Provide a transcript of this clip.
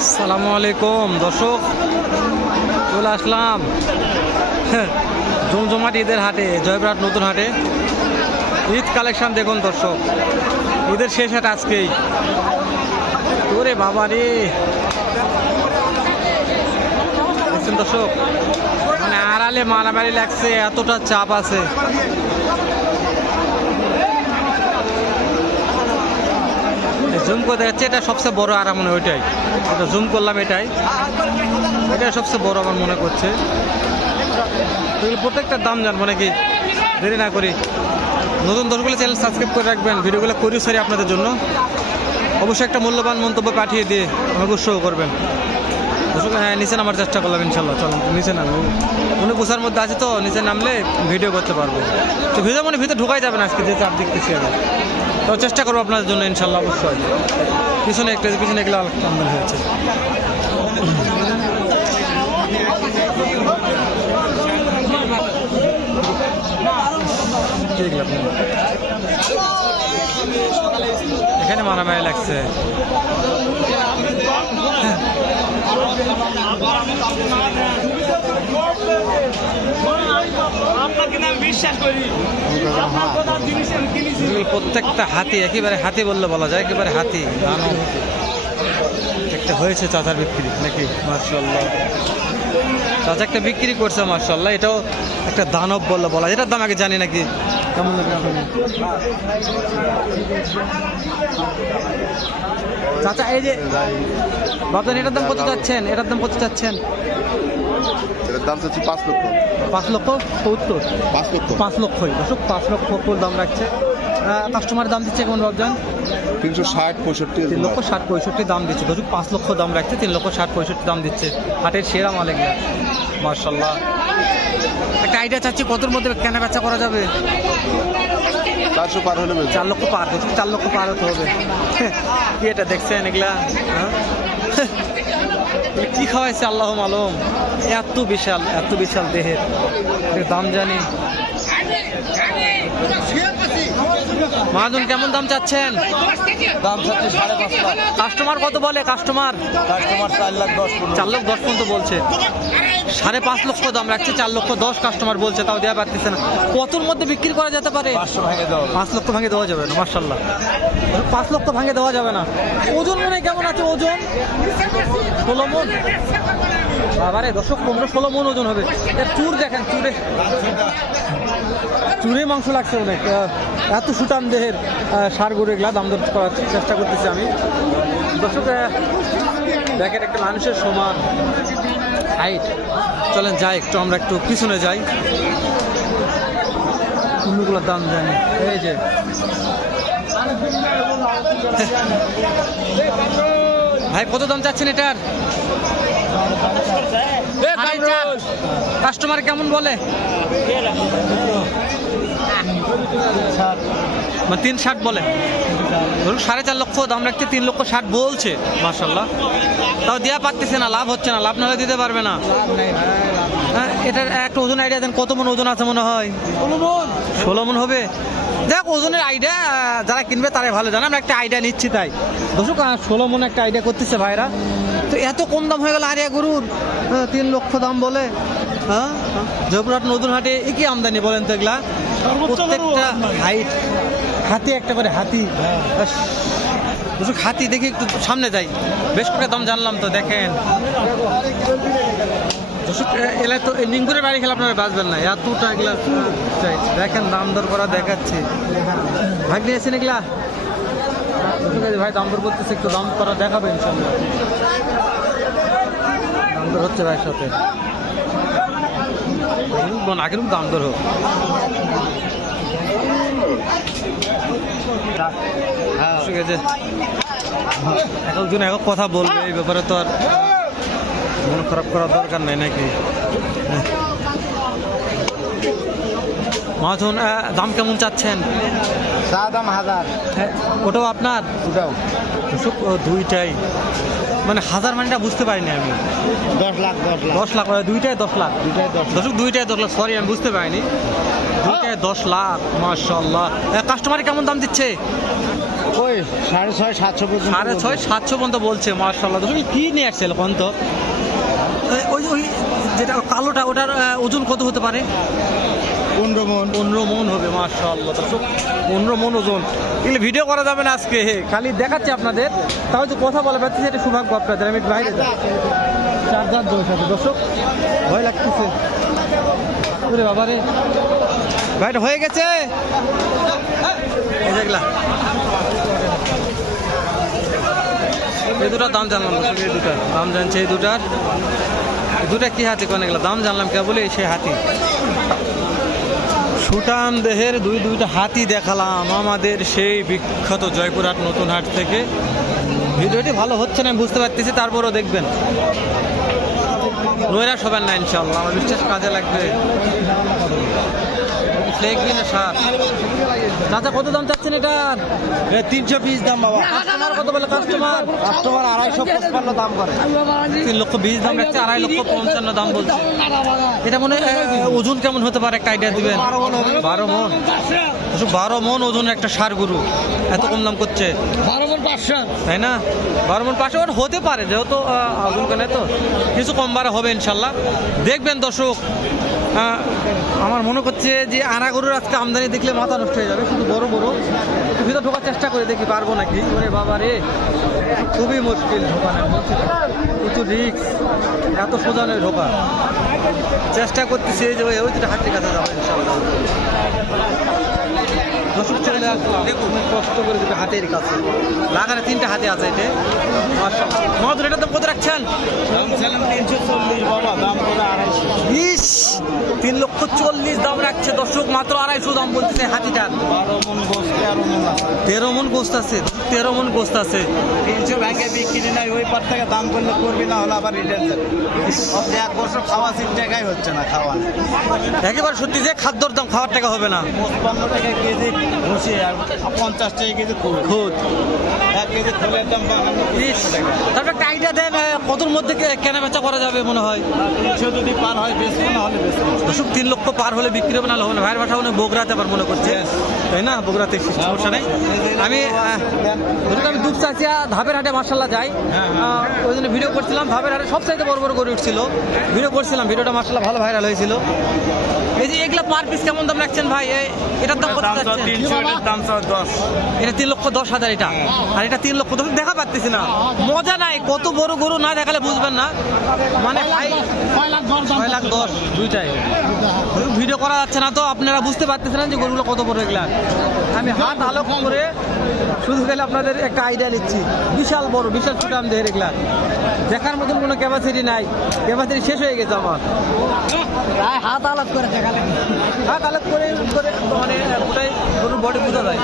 আসসালামু আলাইকুম দর্শক, চলে আসলাম জমজমাট ঈদের হাটে, জয়পুরহাট নতুন হাটে। ঈদ কালেকশন দেখুন দর্শক, ঈদের শেষ হাট আজকেই। ওরে বাবা রে, দেখছেন দর্শক, মানে আড়ালে মারামারি লাগছে, এতটা চাপ আছে। জুম করে দেখাচ্ছে, এটা সবচেয়ে বড় আর মনে হয় ওইটাই, এটা জুম করলাম, এটাই সবচেয়ে বড় আমার মনে করছে। প্রত্যেকটার দাম জানবো নাকি, দেরি না করি। নতুন দর্শকগুলো চ্যানেল সাবস্ক্রাইব করে রাখবেন, ভিডিওগুলো করি সারি আপনাদের জন্য। অবশ্যই একটা মূল্যবান মন্তব্য পাঠিয়ে দিয়ে আমাকে উৎসাহ করবেন দর্শক। হ্যাঁ, নিচে নামার চেষ্টা করলাম ইনশাল্লাহ। চলেন নিচে নাম, উনি গুছার মধ্যে আছে তো, নিচে নামলে ভিডিও করতে পারবো। তো ভিডিও মানে ভিতরে ঢুকাই যাবেন আজকে, যে চাপ দেখতেছি আমি, তো চেষ্টা করবো আপনাদের জন্য ইনশাল্লাহ। অবশ্যই পিছনে এগুলো আমদানি হয়েছে। এখানে মারামারি লাগছে। প্রত্যেকটা হাতি, একেবারে হাতি বললে বলা যায়, একেবারে হাতি। একটা হয়েছে চাচার বিক্রি নাকি, মাশাআল্লাহ। চাচা একটা বিক্রি করছে মাশাআল্লাহ, এটাও একটা দানব বললে বলা যায়। এটার দাম আগে জানি নাকি কেমন লাগবে আপনি চাচা? এই যে বাবদান, এটার দাম কত চাচ্ছেন? এটার দাম কত চাচ্ছেন? এটার দাম চাচ্ছি 5 লক্ষ। 5 লক্ষ 70? 5 লক্ষ। 5 লক্ষই দর্শক, 5 লক্ষ দাম রাখছে। কাস্টমারের দাম দিচ্ছে কেমন বাবজান? 360 65। 3 লক্ষ 60 65 দাম দিচ্ছে দর্শক। 5 লক্ষ দাম রাখছে, 3 লক্ষ 60 65 দাম দিচ্ছে। হাটের সেরা মাল এগুলো মাশাআল্লাহ। একটা আইডিয়া চাচ্ছি, কতর মধ্যে কেনা বেচা করা যাবে? 400 পার হলে 4 লক্ষ পার দর্শক, 4 লক্ষ পার হতে হবে। কি এটা দেখছেন এগুলা? কি খাওয়াইছে আল্লাহ মালুম, এত বিশাল দেহের, দাম জানি। মহাজন কেমন দাম চাচ্ছেন? দাম চাচ্ছি 5.5 লাখ। কাস্টমার কত বলে? কাস্টমার 4 লাখ 10। 4 লক্ষ 10 পর্যন্ত বলছে। 5.5 লক্ষ দাম রাখছে, 4 লক্ষ 10 কাস্টমার বলছে, তাও দেওয়া পারতেছে না। কতর মধ্যে বিক্রি করা যেতে পারে? 500 ভাঙে দাও। 5 লক্ষ ভাঙে দেওয়া যাবে না মাশাআল্লাহ, 5 লক্ষ ভাঙে দেওয়া যাবে না। ওজন মনে কেমন আছে? ওজন 16 মন। বাবারে দর্শক, 15-16 মন ওজন হবে। এর চুর দেখেন, চুরে মাংস লাগছে অনেক। এত সুটান দেহের সার গরু, এগুলা দাম দর করার চেষ্টা করতেছি আমি দর্শক। দেখেন একটা মানুষের সমান হাইট। চলেন যাই একটু, আমরা একটু পিছনে যাই, অন্যগুলোর দাম জানি। এই যে ভাই কত দাম চাচ্ছেন এটার? কাস্টমার কেমন বলে? 360 বলে ধরুন। 4.5 লক্ষ দাম রাখতে 3 লক্ষ 60 বলছে মাশাআল্লাহ, তাও দেওয়া পারতেছে না, লাভ হচ্ছে না। লাভ না হলে দিতে পারবে না। হ্যাঁ, এটার একটা ওজন আইডিয়া দেন, কত মন ওজন আছে মনে হয়? 16 মন হবে। দেখ ওজনের আইডিয়া যারা কিনবে তারাই ভালো জানে, আমরা একটা আইডিয়া নিচ্ছি তাই দর্শক। 16 মন একটা আইডিয়া করতেছে ভাইরা। তো এত কম দাম হয়ে গেল আরিয়া গরুর, 3 লক্ষ দাম বলে। হ্যাঁ, জয়পুরহাট নতুন হাটে কি আমদানি বলেন তো এগুলা? প্রত্যেকটা হাইট হাতি, একটা করে হাতি। দর্শক হাতি দেখি একটু সামনে যাই, বেশ কয়েকটা দাম জানলাম তো। দেখেন দর্শক, এলাকায় তো নিঙ্গুরের বাড়ি খেলে আপনারা বাঁচবেন না, এতটা এগুলা দেখেন দাম দর করা দেখাচ্ছে। ভাগ নিয়েছেন এগুলা ভাই? দাম দর করতেছে, একটু দাম করা দেখাবেন ইনশাল্লাহ। দাম দর হচ্ছে ভাইয়ের সাথে, আগের দাম দর হোক। ঠিক আছে, একজন এক কথা বলবে, এই ব্যাপারে তো আর মন খারাপ করার দরকার নাই নাকি। মহাজন দাম কেমন চাচ্ছেন? দাম 1000। ওটাও আপনার? ওটাও দুইটাই, মানে 1000 মানটা বুঝতে পারিনি আমি। 10 লাখ। 10 লাখ দুইটাই 10 লাখ। দর্শক দুইটাই 10 লাখ, সরি আমি বুঝতে পারিনি। দুইটাই 10 লাখ মাশাআল্লাহ। কাস্টমার কেমন দাম দিচ্ছে? ওই 6.5 700 পর্যন্ত 6.5 700 পর্যন্ত বলছে। মাশাআল্লাহ, তুমি কি নিয়ে আসছিল কোন তো? ওই ওই যেটা কালোটা, ওটার ওজন কত হতে পারে? 15 মন 15 মন হবে। মাশাআল্লাহ, দর্শক 15 মন ওজন। এগুলো ভিডিও করা যাবে না আজকে, খালি দেখাচ্ছি আপনাদের। তাও যে কথা বলা পাচ্ছি, এটা সৌভাগ্য আপনাদের। আমি একটু বাইরে যাই। 4 দাঁত দোষ আছে দর্শক, ভয় লাগতেছে। ওরে বাবা রে, ভাইটা হয়ে গেছে। এই দেখলা, এই দুটার দাম জানলাম না, এই দুটার দাম জানছে। এই দুটা কি হাতি কোন, এগুলো দাম জানলাম কে বলে সেই হাতি। সুটাম দেহের দুইটা হাতি দেখালাম আমাদের সেই বিখ্যাত জয়পুরহাট নতুন হাট থেকে। ভিডিওটি ভালো হচ্ছে না আমি বুঝতে পারতেছি, তারপরও দেখবেন। নৈরাশ হবেন না ইনশাল্লাহ, আমার বিশ্বাস কাজে লাগবে। চাচা কত দাম চাচ্ছেন এটার? 320 দাম বাবা। কাস্টমার কত বলে? কাস্টমার 255 দাম করে। 3,20,000 দাম রাখছে, 2,55,000 দাম বলছে। এটা মনে ওজন কেমন হতে পারে একটা আইডিয়া দিবেন? 12 মন। 12 মন ওজনের একটা ষাঁড় গরু এত কম দাম করছে। 12 মন 500, তাই না? 12 মন 500 ওর হতে পারে, যেহেতু ওজন কেন তো কিছু কম বাড়া হবে ইনশাল্লাহ। দেখবেন দর্শক, আমার মনে করছে যে আনা গরুর আজকে আমদানি দেখলে মাথা নষ্ট হয়ে যাবে। শুধু বড় বড় ভিতরে ঢোকার চেষ্টা করে দেখি পারবো নাকি। ওরে বাবা রে, খুবই মুশকিল ঢোকানো, প্রচুর রিস্ক। এত সোজা নয় ঢোকা। চেষ্টা করতেছি যে ওই দুটো হাতের কাছে যাবো ইনশাল্লাহ। দর্শক চলে আসলাম, অনেক কষ্ট করে দুটো হাতের কাছে লাগানো। 3টা হাতে আছে এটা। মাদুর এটার দাম কত রাখছেন? দাম ছিলাম 340 বাবা, দাম করে 250। 3,40,000 দাম রাখছে দর্শক, মাত্র 250 দাম বলতেছে হাতিটার। 12 মন গোস্ত, 13 মন আছে। 13 মন গোস্ত আছে, 13 মন গোস্ত আছে। 300 ভাঙে বিক্রি নাই, ওই পার থেকে দাম করলে করবি, না হলে আবার রিটার্ন যাবে। এক বছর খাওয়া 3 টাকাই হচ্ছে না খাওয়া। একেবারে সত্যি যে খাদ্যর দাম, খাওয়ার টাকা হবে না। 55 টাকা কেজি ভুসি আর 50 টাকা কেজি খুদ। খুদ 1 কেজি খোলের দাম 52 টাকা। তারপর একটা আইডিয়া দেন কতর মধ্যে কেনা বেচা করা যাবে মনে হয়? 300 যদি পার হয় বেশি, না হলে বেশি। দর্শক 3 লক্ষ পার হলে বিক্রি হবে, না হবে না। ভাইয়ের বাসা উনি বগুড়াতে আবার মনে করছে, তাই না? বগুড়াতে সমস্যা নেই। আমি দুধ চাচিয়া ধাপের হাটে মার্শাল্লাহ যাই, ওই জন্য ভিডিও করছিলাম। ধাপের হাটে সব চাইতে বড় বড় গরু উঠছিল, ভিডিও করছিলাম। ভিডিওটা মার্শাল্লাহ ভালো ভাইরাল হয়েছিল। এই যে এগুলা পার পিস কেমন দাম রাখছেন ভাই? এটার দাম কত যাচ্ছে? 300, এটার দাম 10। এটা 3,10,000 এটা, আর এটা 3 লক্ষ। দর্শক দেখা পাচ্ছি না, মজা নাই। কত বড় গরু না দেখালে বুঝবেন না। মানে 6,10,000 দুইটাই। ভিডিও করা যাচ্ছে না তো আপনারা বুঝতে পারতেছেন না যে গরুগুলো কত বড়। এগুলা আমি হাত আলোক করে শুধু গেলে আপনাদের একটা আইডিয়া নিচ্ছি। বিশাল বড়, বিশাল ছোটাম দেহের। এগুলা দেখার মতন কোনো ক্যাপাসিটি নাই, ক্যাপাসিটি শেষ হয়ে গেছে আমার। হাত আলাপ করে দেখালে, হাত আলোক করে মানে ওটাই গরুর বডি বোঝা যায়।